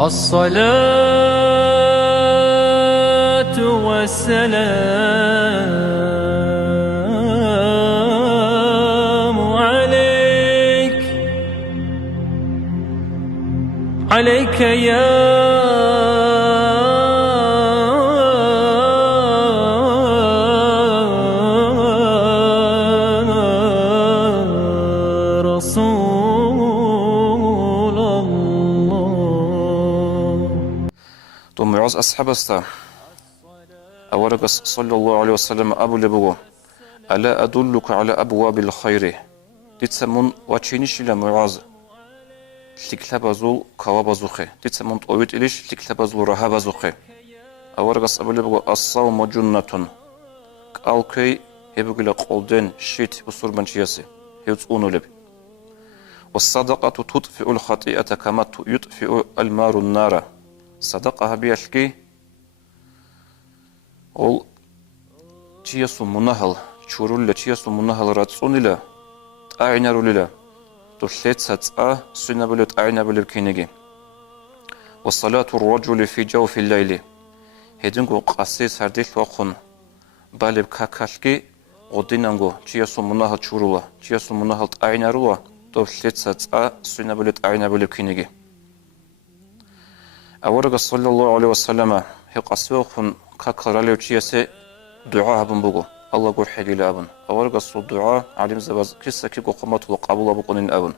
الصلاة والسلام عليك يا رسول الله. Då Muaz ashabasta awaragas sallallahu alaihi wasallam abu lebugo ala adulluka ala abwabil khairi ditsamun wachinishila Muaz liklabazul kawabazukhe ditsamun towitilish liklabazul rahabazukhe awaragas abu lebugo as-sawmu junnatun qalkay hebugila qolden shit usurbanchiyasi hewtsunuleb was-sadaqatu tudfi'u al-khati'ata kama yudfi'u al-maru an-nara صدقها بيشكي ол чиясу мунахал чурулла чиясу мунахал рацунила айнарулила туллетса ца сунабулет айнабулер кинеги والصلاة الرجل في جوف الليل هدنگو قاسي سرديل وخون بالب كاكاشكي غدينانگو чиясу мунахал чурула чиясу мунахал айнарула туллетса ца сунабулет айнабулер кинеги أورق صلى الله عليه وسلم هق أسوأخن كاكراليو تشيسي دعاء بن بوغو الله قول حقي لابن أورق الصل دعاء علم زباز كيسا كيكو قمت وقابل بقنين أبن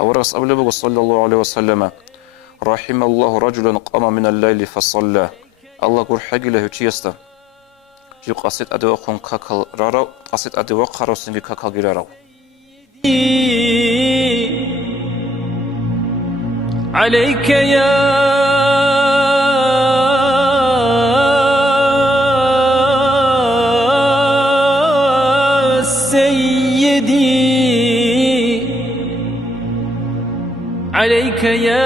أورق صلى بوغو صلى الله عليه وسلم رحم الله رجلا قام من الليل فصلى الله قول حقي له تشيستا جو قصيد أدوأخن كاكال رارو قصيد أدوأ قارو سنجي كاكال جرارو عليك يا سيدي عليك يا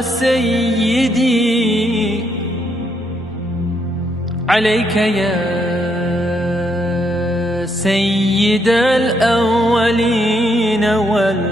سيدي عليك يا سيد الأولين والآخرين